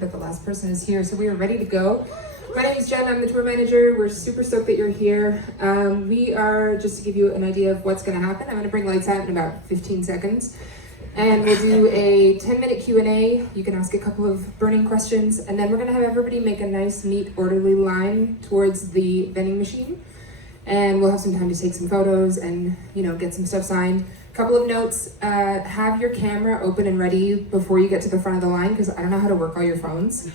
but the last person is here, so we are ready to go. My name is Jen, I'm the tour manager. We're super stoked that you're here. We are, just to give you an idea of what's gonna happen, I'm gonna bring lights out in about 15 seconds. And we'll do a 10-minute Q&A. You can ask a couple of burning questions, and then we're gonna have everybody make a nice, neat, orderly line towards the vending machine. And we'll have some time to take some photos and, get some stuff signed. Couple of notes, have your camera open and ready before you get to the front of the line, because I don't know how to work all your phones.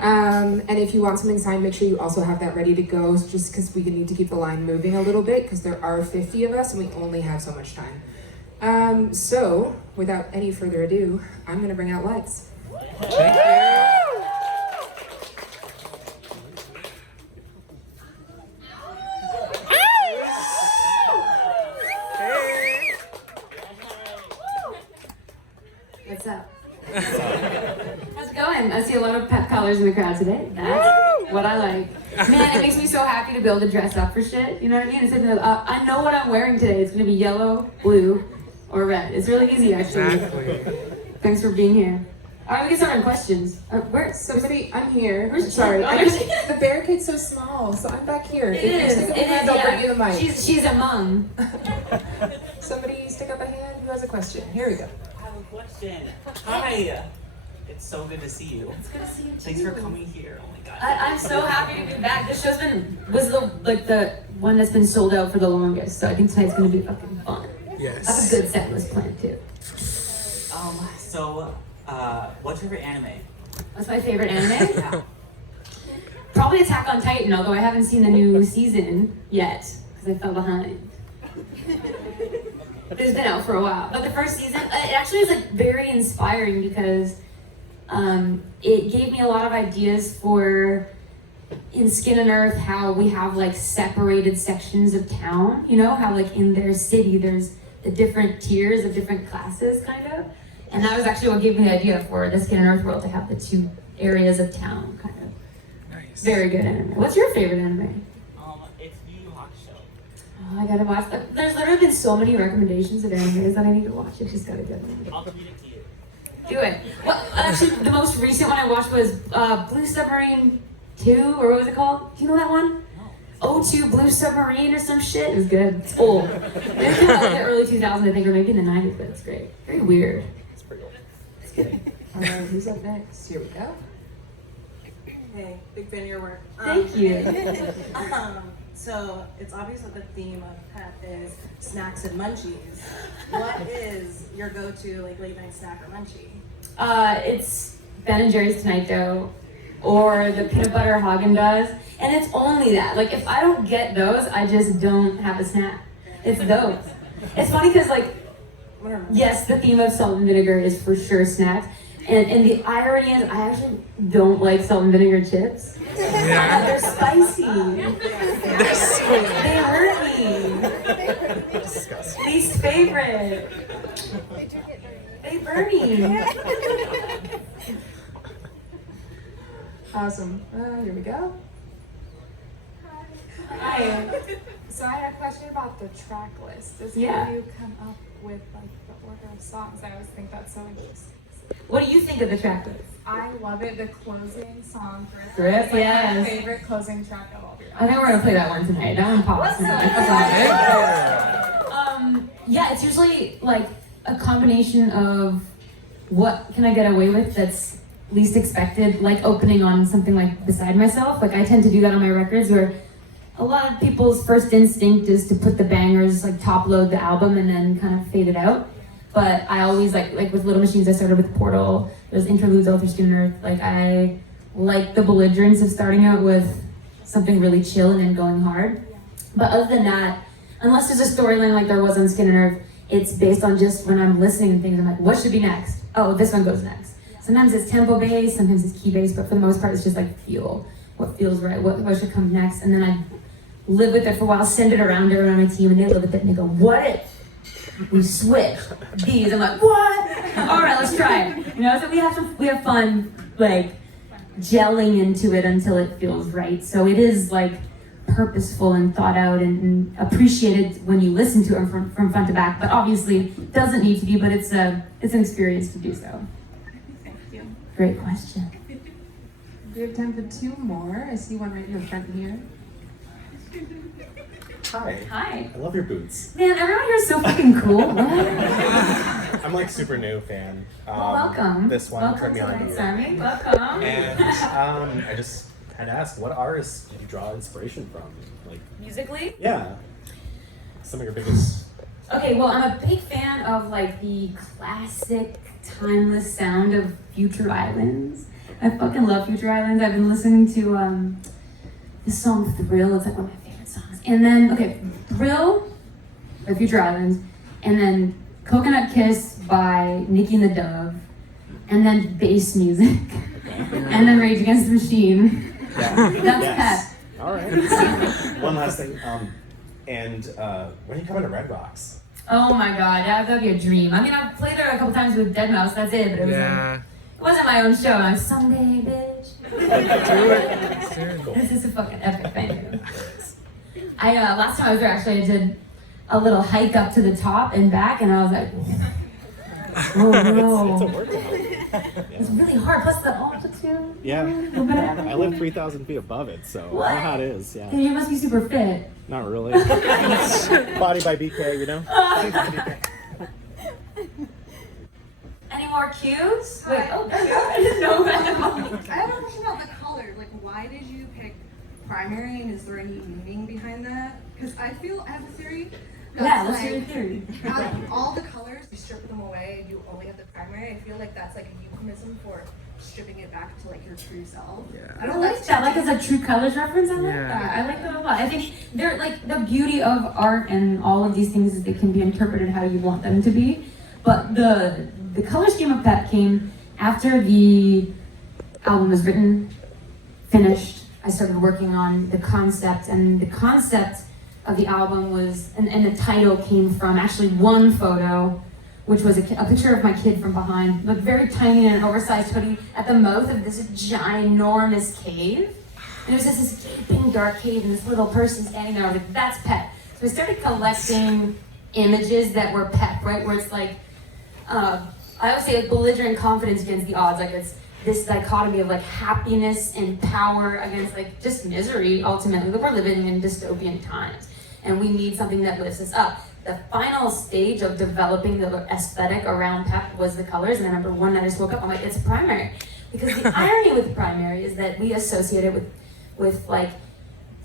And if you want something signed, make sure you also have that ready to go, just because we need to keep the line moving a little bit, because there are 50 of us and we only have so much time. So, without any further ado, I'm gonna bring out lights. Thank you. What's up? How's it going? I see a lot of pep colors in the crowd today. That's what I like. Man, it makes me so happy to be able to dress up for shit. You know what I mean? It's like, I know what I'm wearing today. It's gonna be yellow, blue, or red. It's really easy, actually. Exactly. Thanks for being here. All right, we can start on questions. I'm here. Where's Sorry, Jen? the barricades so small, so I'm back here. It is. I'll bring you the mic. She's a mum. Somebody stick up a hand who has a question. Here we go. I have a question. Hi. It's so good to see you. It's good to see you too. Thanks for coming here. Oh my god. I'm so happy to be back. This show's was the one that's been sold out for the longest, so I think tonight's gonna be fucking fun. Yes. I have a good set list planned too. What's your favorite anime? What's my favorite anime? Yeah. Probably Attack on Titan, although I haven't seen the new season yet, because I fell behind. It's been out for a while. But the first season, it actually is very inspiring because it gave me a lot of ideas for, in Skin and Earth, how we have separated sections of town, how in their city there's the different tiers of different classes, kind of. And that was actually what gave me the idea for the Skin and Earth world, to have the two areas of town, kind of. Nice. Very good anime. What's your favorite anime? It's Yu Yu Hakusho. Oh, I gotta watch that. There's literally been so many recommendations of animes that I need to watch. I just gotta get them. I'll tweet it to you. Do it. Well, actually, the most recent one I watched was Blue Submarine 2, or what was it called? Do you know that one? O2 Blue Submarine or some shit. It was good. It's old. It came out in the early 2000s, I think, or maybe in the 90s, but it's great. Very weird. It's pretty old. It's good. All right, who's up next? Here we go. Hey, big fan of your work. Thank you. So it's obvious that the theme of PEP is snacks and munchies. What is your go-to late night snack or munchie? It's Ben & Jerry's Tonight Dough, or the peanut butter Haagen-Dazs, and it's only that. If I don't get those, I just don't have a snack. It's those. It's funny because yes, the theme of salt and vinegar is for sure snacks. And the irony is, I actually don't like salt and vinegar chips. Yeah. They're spicy. They're so They hurt me. disgusting. Least favorite. They burn me. Awesome. Here we go. Hi. So I had a question about the track list. Is Yeah. how you come up with the order of songs? I always think that's so interesting. What do you think of the track list? I love it. The closing song, Grip. Grip, is my yes. favorite closing track of all time. I think we're gonna play that one tonight. That one pops. Yeah, it's usually a combination of what can I get away with that's least expected, opening on something Beside Myself. I tend to do that on my records, where a lot of people's first instinct is to put the bangers, top load the album and then kind of fade it out. But I always with Little Machines, I started with Portal. There's interludes all through Skin and Earth. I like the belligerence of starting out with something really chill and then going hard. But other than that, unless there's a storyline like there was on Skin and Earth, it's based on just when I'm listening to things, I'm what should be next? Oh, this one goes next. Sometimes it's tempo based, sometimes it's key based, but for the most part, it's just feel. What feels right, what should come next? And then I live with it for a while, send it around to everyone on my team, and they live with it and they go, what if we switch these? I'm what? All right, let's try it. So we have fun, gelling into it until it feels right. So it is purposeful and thought out and appreciated when you listen to it from front to back. But obviously, it doesn't need to be. But it's an experience to do so. Thank you. Great question. We have time for 2 more. I see one right in the front here. Hi. Hi. I love your boots. Man, everyone here is so fucking cool. What? I'm like super new fan. Well, welcome. This one Welcome turned me to on to you. LightsArmy. Welcome. And I just had to ask, what artists did you draw inspiration from? Like, Musically? yeah, some of your biggest. Okay, well, I'm a big fan of like the classic, timeless sound of Future Islands. I fucking love Future Islands. I've been listening to the song Thrill. It's like one of my favorite songs. And then, okay, Thrill by Future Islands, and then Coconut Kiss by Nicki and the Dove, and then bass music, and then Rage Against the Machine. Yeah. That's Yes. Pet. All right. One last thing. And when are you coming to Red Rocks? Oh my god, that'd be a dream. I mean, I've played there a couple times with Deadmau5, that's it, but it wasn't my own show. I'm like, someday, bitch. Do it. This is a fucking epic thing. I last time I was there, actually, I did a little hike up to the top and back, and I was like, oh no. It's a workout. It's really hard, plus the altitude. Yeah. I live 3,000 feet above it, so What? I know how it is. Yeah. And you must be super fit. Not really. Body by BK, you know? Any more cues? Wait, oh, there you go. I didn't know that. I have a question about the colors. Like, why did you pick primary, and is there any meaning behind that? Because I have a theory. Yeah, let's hear your theory. Out of all the colors, you strip them away and you only have the primary. I feel like that's like a euphemism for stripping it back to like your true self. Yeah. I I don't like that, like as a true colors reference, I like Yeah. that. I like that a lot. I think they're like the beauty of art and all of these things is they can be interpreted how you want them to be. But the color scheme of Pet came after the album was written, finished. I started working on the concept, and the concept of the album was, and the title came from actually one photo, which was a picture of my kid from behind, like very tiny in an oversized hoodie at the mouth of this ginormous cave. And it was just this gaping dark cave, and this little person standing there. I was like, that's Pet. So I started collecting images that were Pet, right? Where it's like, I always say like belligerent confidence against the odds. Like it's this dichotomy of like happiness and power against like just misery ultimately. But we're living in dystopian times, and we need something that lifts us up. The final stage of developing the aesthetic around Pep was the colors, and I remember one night I just woke up, I'm like, it's primary. Because the irony with primary is that we associate it with like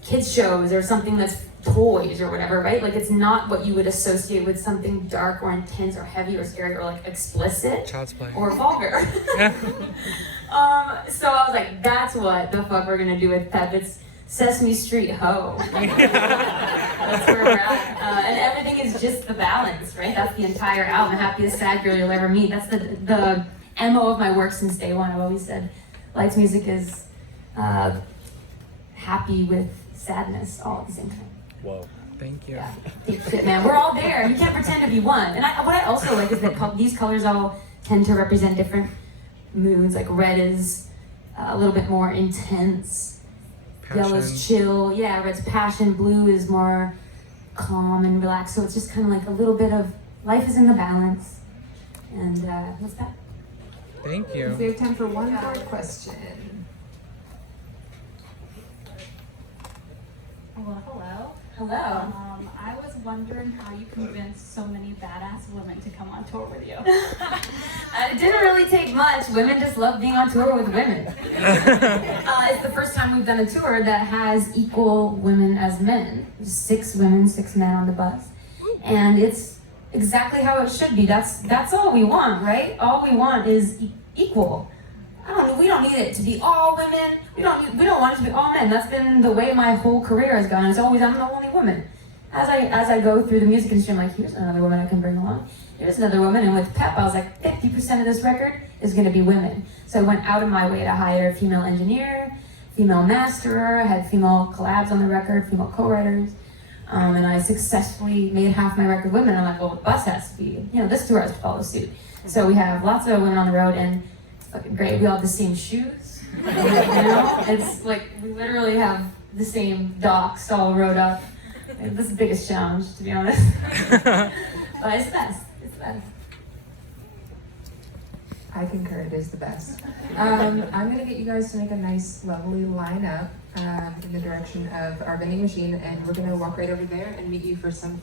kids shows or something that's toys or whatever, right? Like it's not what you would associate with something dark or intense or heavy or scary or like explicit Child's play. or vulgar. So I was like, that's what the fuck we're gonna do with Pep. It's Sesame Street Ho. That's where we're at. And everything is just the balance, right? That's the entire album. Happiest sad girl you'll ever meet. That's the MO of my work since day one. I've always said Lights music is happy with sadness all at the same time. Whoa. Thank you. Yeah, deep shit, man. We're all there. You can't pretend to be one. And what I also like is that these colors all tend to represent different moods. Like red is a little bit more intense. Passion. Yellow's chill. Yeah, red's passion. Blue is more calm and relaxed. So it's just kind of like a little bit of life is in the balance. And that's that. Thank So you. we have time for one more question. Well, hello. Hello. I was wondering how you convinced so many badass women to come on tour with you. It didn't really take much. Women just love being on tour with women. It's the first time we've done a tour that has equal women as men. 6 women, 6 men on the bus. And it's exactly how it should be. That's all we want, right? All we want is equal. We don't need it to be all women. We don't want it to be all men. That's been the way my whole career has gone. It's always I'm the only woman. As I go through the music industry, I'm like, here's another woman I can bring along. Here's another woman. And with Pep, I was like, 50% of this record is going to be women. So I went out of my way to hire a female engineer, female masterer, I had female collabs on the record, female co-writers. And I successfully made half my record women. I'm like, well, the bus has to be, this tour has to follow suit. So we have lots of women on the road, and it's fucking great. We all have the same shoes. It's like we literally have the same docks all rode up. This is the biggest challenge, to be honest. But it's the best. It's the best. I concur, it is the best. I'm gonna get you guys to make a nice, lovely lineup in the direction of our vending machine, and we're gonna walk right over there and meet you for some